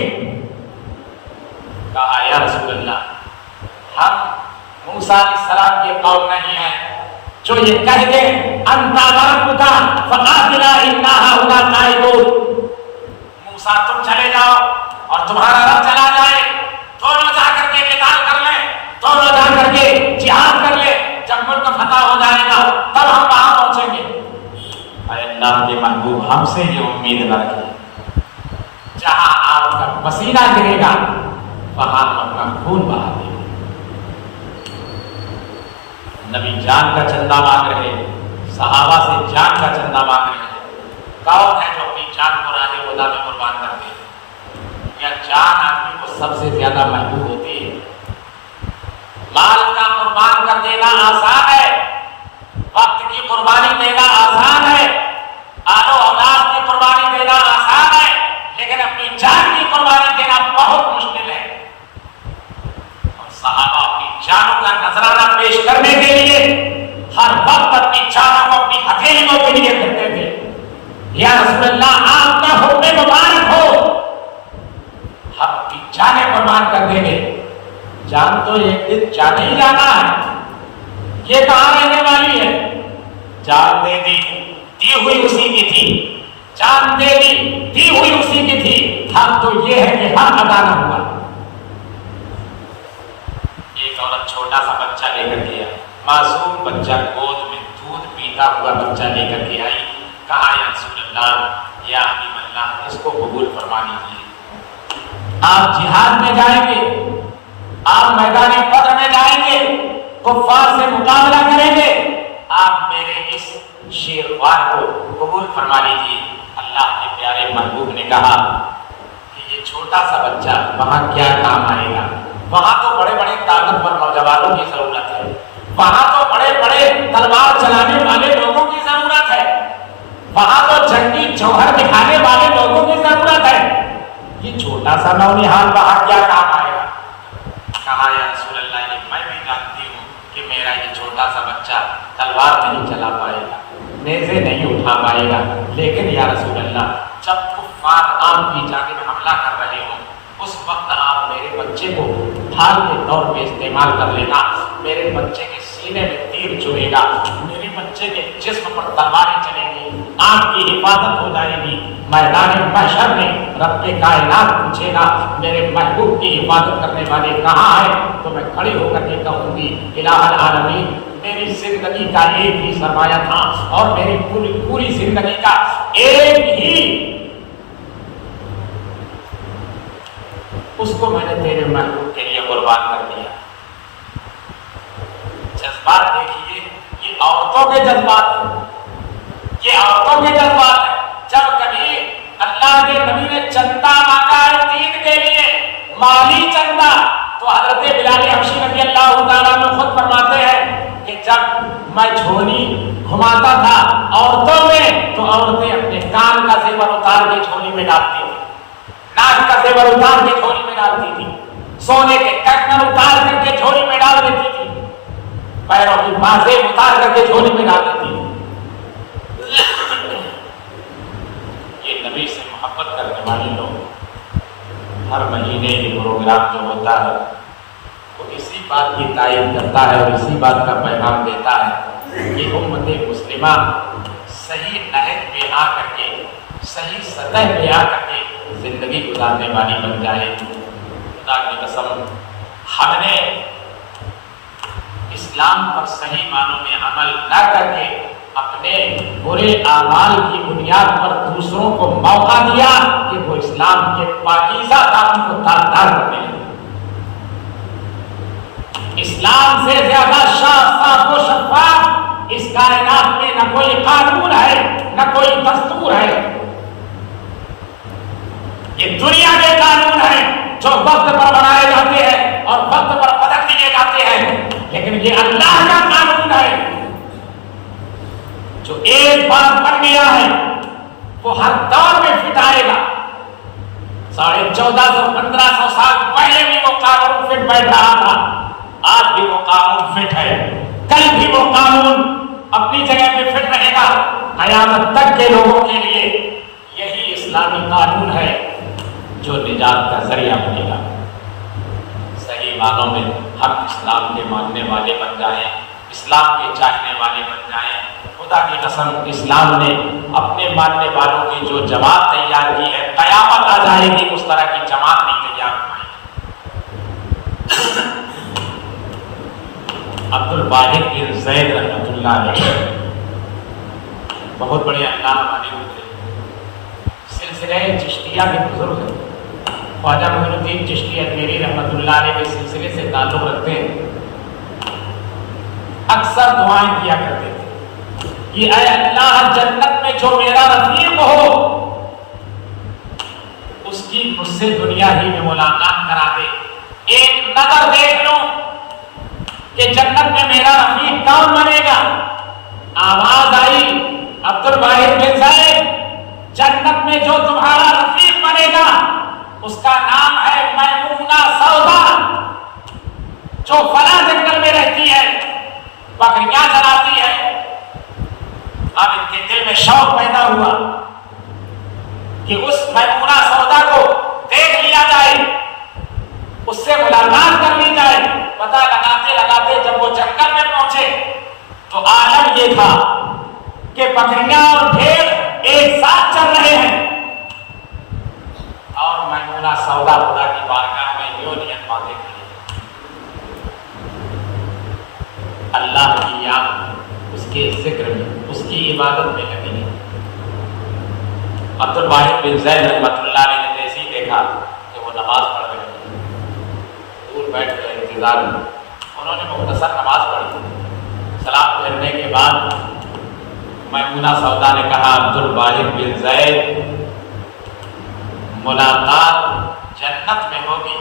کہا یا رسول اللہ، ہم موسیٰ علیہ السلام کے قوم نہیں ہیں جو یہ کہہ دے انتا وربک فقاتلا انا ہاہنا قاعدون، موسیٰ تم چلے جاؤ اور تمہارا رب چلا جائے، دونوں جا کر کے قتال کر لیں، دونوں جا کر کے جہاد کر لیں، جب ملک فتح ہو جائے گا تب ہم وہاں پہنچیں گے۔ اے اللہ کے محبوب، ہم سے یہ امید نہ رکھیں، جہاں آپ کا پسینہ گرے گا وہاں اپنا خون بہا دے۔ نبی جان کا چندہ مانگ رہے، صحابہ سے جان کا چندہ مانگ رہے ہیں۔ کون ہے جو اپنی جان کو راہ خدا میں قربان کر دے؟ یا جان آدمی کو سب سے زیادہ محبوب ہوتی ہے. مال کا قربان کر دینا آسان ہے، وقت کی قربانی دینا آسان ہے، آل و اولاد کی قربانی دینا آسان ہے، لیکن اپنی جان کی قربانی دینا بہت مشکل ہے. اور صحابہ اپنی جانوں کا نذرانہ پیش کرنے کے لیے ہر وقت اپنی جانوں کو اپنی ہتھیلیوں کے لیے کرتے تھے. یا رسول اللہ آپ کا حکم مبارک ہو، ہم اپنی جانیں قربان کر دیں گے. جان تو ایک دن جانے ہی جانا ہے، یہ کہاں رہنے والی ہے؟ جان دے دی ہوئی اسی کی تھی، جان دے دی ہوئی اسی کی تھی. حق تو یہ ہے کہ حق ادا نہ ہوا. ایک عورت چھوٹا سا بچہ لے کر کے آئی، معصوم بچہ، گود میں دودھ پیتا ہوا بچہ لے کر کے آئی. کہا یا رسول اللہ، یا حبیب اللہ، اس کو قبول فرما لیجیے. آپ جہاد میں جائیں گے، آپ میدان بدر میں جائیں گے، کفار سے مقابلہ کریں گے، آپ میرے اس شیروار کو قبول فرما لیجیے. اللہ کے پیارے محبوب نے کہا کہ یہ چھوٹا سا بچہ وہاں کیا کام آئے گا؟ وہاں تو بڑے بڑے طاقتور نوجوانوں کی ضرورت ہے، وہاں تو بڑے بڑے تلوار چلانے والے لوگوں کی ضرورت ہے، وہاں تو جنگی جوہر دکھانے والے لوگوں کی ضرورت ہے. یہ چھوٹا سا نونہال وہاں کیا کام آئے گا؟ کہا یا رسول اللہ، میں بھی جانتی ہوں کہ میرا یہ چھوٹا سا بچہ تلوار نہیں چلا پائے گا، نیزے نہیں اٹھا پائے گا، لیکن یا رسول اللہ جب کفار آپ کی جانب حملہ کر رہے ہوں اس وقت آپ میرے بچے کو ڈھال کے طور پہ استعمال کر لینا. میرے بچے کے سینے میں تیر چبھے گا، میرے بچے کے جسم پر تلواریں چلیں گی، آپ کی حفاظت ہو جائے گی. میدان محشر میں رب کائنات پوچھے گا میرے محبوب کی حفاظت کرنے والے کہاں ہیں؟ تو میں کھڑی ہو کر کے کہوں گی الہ العالمین، میری زندگی کا ایک ہی سرمایہ تھا اور میری پوری زندگی کا ایک ہی اس کو میں نے تیرے محبوب کے لیے قربان کر دیا. جذبات دیکھیے، یہ عورتوں کے جذبات ہیں، یہ عورتوں کے جذبات ہیں. جب کبھی اللہ کے نبی نے چندہ مانگا ہے دین کے لیے، مالی چندہ، تو حضرت بلال حبشی رضی اللہ تعالیٰ عنہ خود فرماتے ہیں کہ جب میں جھولی گھماتا تھا عورتوں میں تو عورتیں اپنے کان کا زیور اتار کے جھولی میں ڈالتی تھی، ناک کا زیور اتار کے جھولی میں ڈالتی تھی، سونے کے کنگن اتار کر کے جھولی میں ڈال دیتی تھی، پیروں کی بازیں اتار کر کے جھولی میں ڈال دیتی تھی. یہ نبی سے محبت کرنے والے لوگ ہر مہینے یہ پروگرام جو ہوتا ہے وہ اسی بات کی تائید کرتا ہے اور اسی بات کا پیغام دیتا ہے کہ امت مسلمہ صحیح نہج پہ آ کر کے، صحیح سطح پہ آ کر کے زندگی گزارنے والی بن جائے. خدا کی قسم، ہم نے اسلام پر صحیح معنوں میں عمل نہ کر کے اپنے برے اعمال کی بنیاد پر دوسروں کو موقع دیا کہ وہ اسلام کے پاکیزہ دامن کو تاردار کرنے لگے. اسلام سے زیادہ صاف و شفاف اس کائنات میں نہ کوئی قانون ہے نہ کوئی دستور ہے. یہ دنیا کے قانون ہیں جو وقت پر بنائے جاتے ہیں اور وقت پر بدل دیے جاتے ہیں، لیکن یہ اللہ کا قانون ہے جو ایک بار بن گیا ہے وہ ہر دور میں فٹ آئے گا. 1450-1500 سال پہلے بھی وہ قانون فٹ بیٹھ رہا تھا، آج بھی وہ قانون فٹ ہے، کل بھی وہ قانون اپنی جگہ پہ فٹ رہے گا. قیامت تک کے لوگوں کے لیے یہی اسلامی قانون ہے جو نجات کا ذریعہ بنے گا. صحیح معنوں میں ہم اسلام کے ماننے والے بن جائیں، اسلام کے چاہنے والے بن جائیں. خدا کی قسم، اسلام نے اپنے ماننے والوں کی جو جماعت تیار کی ہے، قیامت آ جائے گی اس طرح کی جماعت نہیں تیار ہوئی. عبد الواحد بن زید رحمۃ اللہ علیہ بہت بڑے علامہ والے ہوتے، سلسلہ چشتیہ کے بزرگ ہیں. خواجہ معین الدین چشتی اجمیری رحمۃ اللہ علیہ کے سلسلے سے تعلق رکھتے ہیں. اکثر دعائیں کیا کرتے تھے کہ اے اللہ، جنت میں جو میرا رفیق ہو اس کی مجھ سے دنیا ہی میں ملاقات کرا دے، ایک نظر دیکھ لوں کہ جنت میں میرا رفیق کون بنے گا۔ آواز آئی، عبد الواحد بن زید، جنت میں جو تمہارا رفیق بنے گا اس کا نام ہے میمونہ سودا، جو فلاں جنگل میں رہتی ہے، بکریاں چراتی ہے۔ اب ان کے دل میں شوق پیدا ہوا کہ اس میمونہ سودا کو دیکھ لیا جائے، اس سے ملاقات کر لی جائے۔ پتہ لگاتے لگاتے جب وہ جنگل میں پہنچے تو عالم یہ تھا کہ بکریاں اور بھیڑ ایک ساتھ چل رہے ہیں، اور میمونہ سودا خدا کی بارگاہ میں یوں نیت باتیں کری، اللہ کی یاد اس کے ذکر میں، اس کی عبادت میں لگی۔ عبد الواحد بن زید رحمۃ اللہ علیہ نے جیسے ہی دیکھا کہ وہ نماز پڑھ رہے ہیں، دور بیٹھ کر انتظار میں انہوں نے مختصر نماز پڑھی۔ سلام پھیرنے کے بعد میمونہ سودا نے کہا، عبد الواحد بن زید، ملاقات جنت میں ہوگی،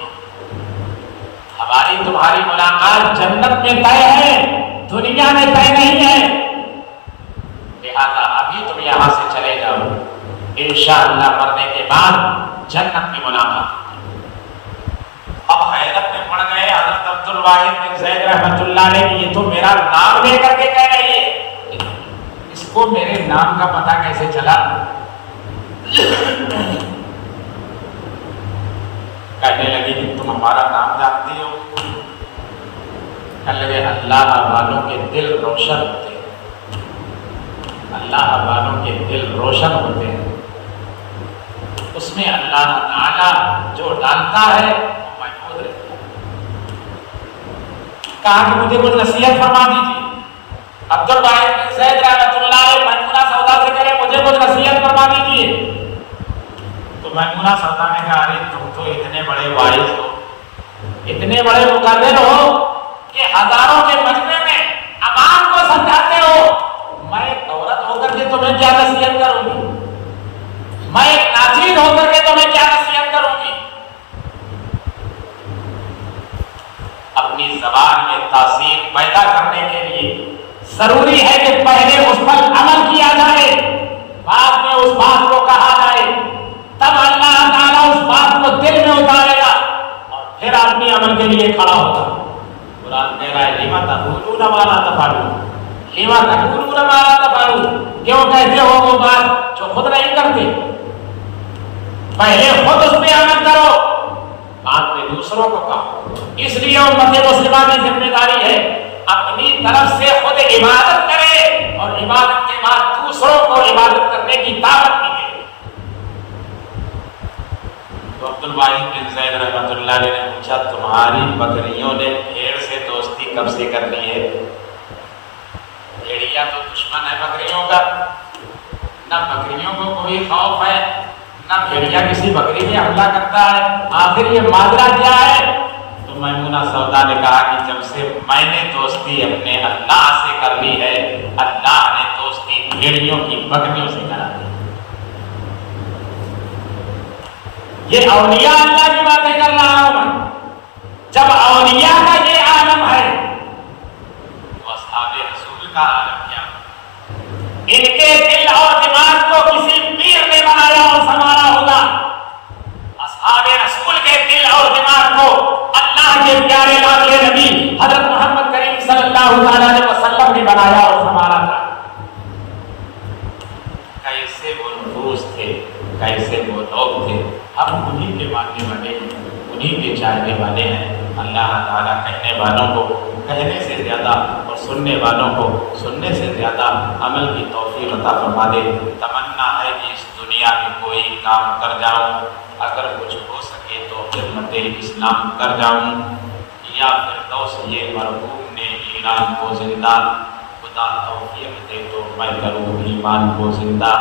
ہماری تمہاری ملاقات جنت میں طے ہے، دنیا میں طے نہیں ہے، لہذا ابھی تم یہاں سے چلے جاؤ، انشاءاللہ مرنے کے بعد جنت کی ملاقات۔ اب حیرت میں پڑ گئے حضرت عبد الواحد بن زید رحمۃ اللہ علیہ، یہ تو میرا نام لے کر کے کہہ رہی ہے، اس کو میرے نام کا پتہ کیسے چلا؟ کہنے لگی کہ تم ہمارا نام جانتی ہو؟ کہنے لگے اللہ والوں کے دل روشن ہوتے ہیں، اللہ والوں کے دل روشن ہوتے ہیں، اس میں اللہ تعالی جو ڈالتا ہے وہ محفوظ رہتا ہے۔ کہا کہ مجھے کچھ نصیحت فرما دیجیے۔ عبد الواحد بن زید رحمۃ اللہ علیہ میمونہ سودا سے کہے مجھے کچھ نصیحت فرما دیجیے، تو میمونہ سودا نے کہا، ارے تم تو اتنے بڑے واعظ ہو، اتنے بڑے مقرر ہو کہ ہزاروں کے مجمع میں عوام کو سمجھاتے ہو، میں ایک عورت ہو کر کے تمہیں کیا نصیحت کروں گی، میں ایک ناچیز ہو کر کے تمہیں کیا نصیحت کروں گی۔ اپنی زبان میں تاثیر پیدا کرنے کے لیے ضروری ہے کہ پہلے اس پر عمل کیا جائے، بعد میں اس بات کو کہا جائے، تب اللہ تعالیٰ اس بات کو دل میں اتارے گا اور پھر آدمی عمل کے لیے کھڑا ہوگا۔ قرآن کہہ رہا ہے لِمَ تَقُولُونَ مَا لَا تَفْعَلُونَ، لِمَ تَقُولُونَ مَا لَا تَفْعَلُونَ، کیوں کہتے ہو وہ بات جو خود نہیں کرتے؟ پہلے خود اس پہ عمل کرو، بعد میں دوسروں کو کہو۔ اس لیے امت مسلمہ کی ذمہ داری ہے اپنی طرف سے خود عبادت کرے اور عبادت کے بعد دوسروں کو عبادت کرنے کی دعوت بھی دے۔ تو عبد الواحد بن زید رحمۃ اللہ علیہ نے پوچھا، تمہاری بکریوں نے بھیڑ سے دوستی کب سے کر لی ہے؟ بھیڑیا تو دشمن ہے بکریوں کا، نہ بکریوں کو کوئی خوف ہے، نہ بھیڑیا کسی بکری میں حملہ کرتا ہے، آخر یہ ماجرا کیا ہے؟ تو میمونہ سودا نے کہا کہ جب سے میں نے دوستی اپنے اللہ سے کر لی ہے، اللہ نے دوستی بھیڑیوں کی بکریوں سے کرا دی۔ یہ اولیاء اللہ کی باتیں کر رہا ہوں میں۔ جب اولیاء کا یہ عالم ہے تو اصحاب رسول کا عالم کیا؟ ان کے دل اور دماغ کو کسی پیر نے بنایا اور سنوارا ہوگا، اصحاب رسول کے دل اور دماغ کو اللہ کے پیارے لاڈلے نبی حضرت محمد کریم صلی اللہ علیہ وسلم نے بنایا اور سنوارا تھا۔ کیسے وہ نفوس تھے، کیسے وہ لوگ تھے، ہم انہی کے ماننے والے ہیں، انہی کے چاہنے والے ہیں۔ اللہ تعالیٰ کہنے والوں کو کہنے سے زیادہ اور سننے والوں کو سننے سے زیادہ عمل کی توفیق عطا فرما دے۔ تمنا ہے کہ اس دنیا میں کوئی کام کر جاؤں، اگر کچھ ہو سکے تو خدمت اسلام کر جاؤں، یا فردوس یہ مرحوم نے ایران کو زندہ، خدا توفیق دے تو میں کروں ایمان کو زندہ۔